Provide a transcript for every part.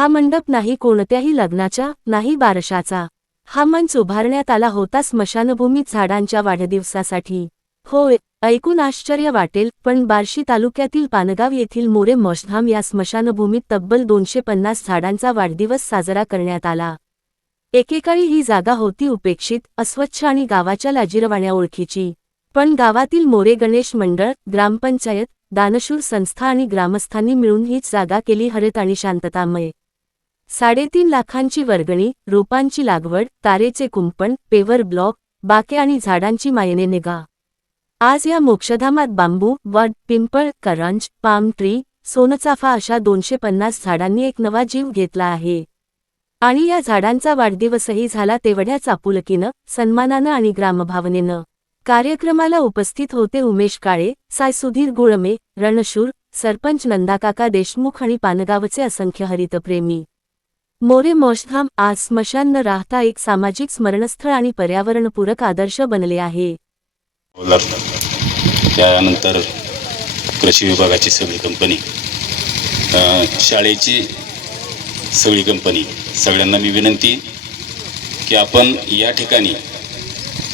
हा मंडप नाही कोणत्याही लग्नाच्या नाही बारशाचा. हा मंच उभारण्यात आला होता स्मशानभूमीत झाडांच्या वाढदिवसासाठी. होय ऐकून आश्चर्य वाटेल पण बार्शी तालुक्यातील पानगाव येथील मोरे मशधाम या स्मशानभूमीत तब्बल दोनशे पन्नास झाडांचा वाढदिवस साजरा करण्यात आला. एकेकाळी ही जागा होती उपेक्षित अस्वच्छ आणि गावाच्या लाजिरवाण्या ओळखीची. पण गावातील मोरे गणेश मंडळ ग्रामपंचायत दानशूर संस्था आणि ग्रामस्थांनी मिळून हीच जागा केली हरित आणि शांततामय. साडेतीन लाखांची वर्गणी रोपांची लागवड तारेचे कुंपण पेवर ब्लॉक बाके आणि झाडांची मायने निगा. आज या मोक्षधामात बांबू वड पिंपळ करंज पाम ट्री सोनचाफा अशा दोनशे पन्नास झाडांनी एक नवा जीव घेतला आहे. आणि या झाडांचा वाढदिवसही झाला तेवढ्याच आपुलकीनं सन्मानानं आणि ग्रामभावनेनं. कार्यक्रमाला उपस्थित होते उमेश काळे साय सुधीर गुळमे रणशूर सरपंच नंदाकाका देशमुख आणि पानगावचे असंख्य हरितप्रेमी. मोरे मोशधाम आज स्मशान न राहता एक सामाजिक स्मरणस्थळ आणि पर्यावरणपूरक आदर्श बनले आहे. त्यानंतर कृषी विभागाची सगळी कंपनी शाळेची सगळी कंपनी सगळ्यांना मी विनंती की आपण या ठिकाणी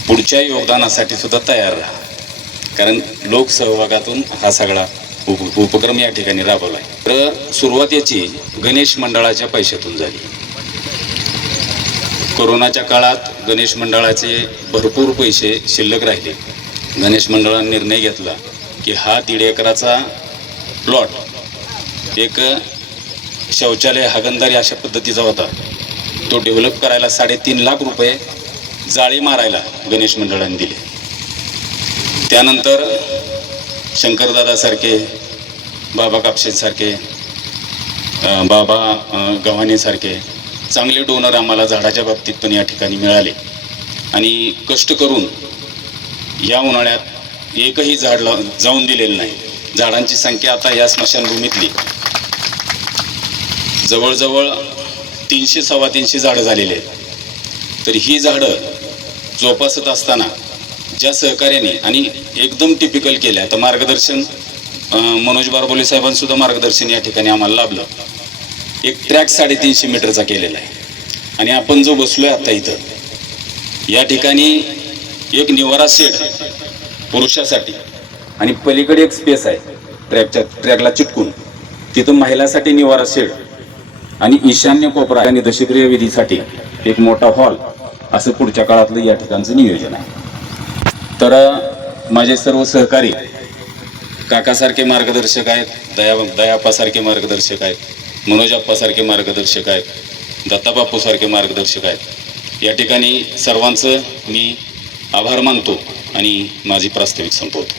पुढच्या योगदानासाठी सुद्धा तयार राहा. कारण लोकसहभागातून हा सगळा उप उपक्रम या ठिकाणी राबवला आहे तर सुरुवात याची गणेश मंडळाच्या पैशातून झाली. कोरोनाच्या काळात गणेश मंडळाचे भरपूर पैसे शिल्लक राहिले. गणेश मंडळाने निर्णय घेतला की हा दीड एकराचा प्लॉट एक शौचालय हागंदारी अशा पद्धतीचा होता. तो डेव्हलप करायला साडेतीन लाख रुपये जाळी मारायला गणेश मंडळाने दिले. त्यानंतर शंकरदादासारखे बाबा कापशेसारखे बाबा गव्हाणेसारखे चांगले डोनर आम्हाला झाडाच्या बाबतीत पण या ठिकाणी मिळाले. आणि कष्ट करून या उन्हाळ्यात एकही झाड ला जाऊन दिलेलं नाही. झाडांची संख्या आता या स्मशानभूमीतली. जवळजवळ तीनशे सव्वा तीनशे झाडं झालेली आहेत. तर ही झाडं जोपासत असताना ज्या सहकार्याने आणि एकदम टिपिकल केल्या तर मार्गदर्शन मनोज बारबोले साहेबांसुद्धा मार्गदर्शन या ठिकाणी आम्हाला लाभलं. एक ट्रॅक साडेतीनशे मीटरचा केलेला आहे. आणि आपण जो बसलोय आता इथं या ठिकाणी एक निवारा शेड पुरुषासाठी आणि पलीकडे एक स्पेस आहे ट्रॅकच्या ट्रॅकला चिटकून. तिथं महिलासाठी निवारा शेड आणि ईशान्य कोपरा आणि दशक्रिया विधीसाठी एक मोठा हॉल असं पुढच्या काळातलं या ठिकाणचं नियोजन आहे. तर माझे सर्व सहकारी काकासारखे मार्गदर्शक आहेत दया दयाप्पासारखे मार्गदर्शक आहेत मनोजाप्पासारखे मार्गदर्शक आहेत दत्ताबापूसारखे मार्गदर्शक आहेत. या ठिकाणी सर्वांचं मी आभार मानतो आणि माझी प्रास्ताविक संपवतो.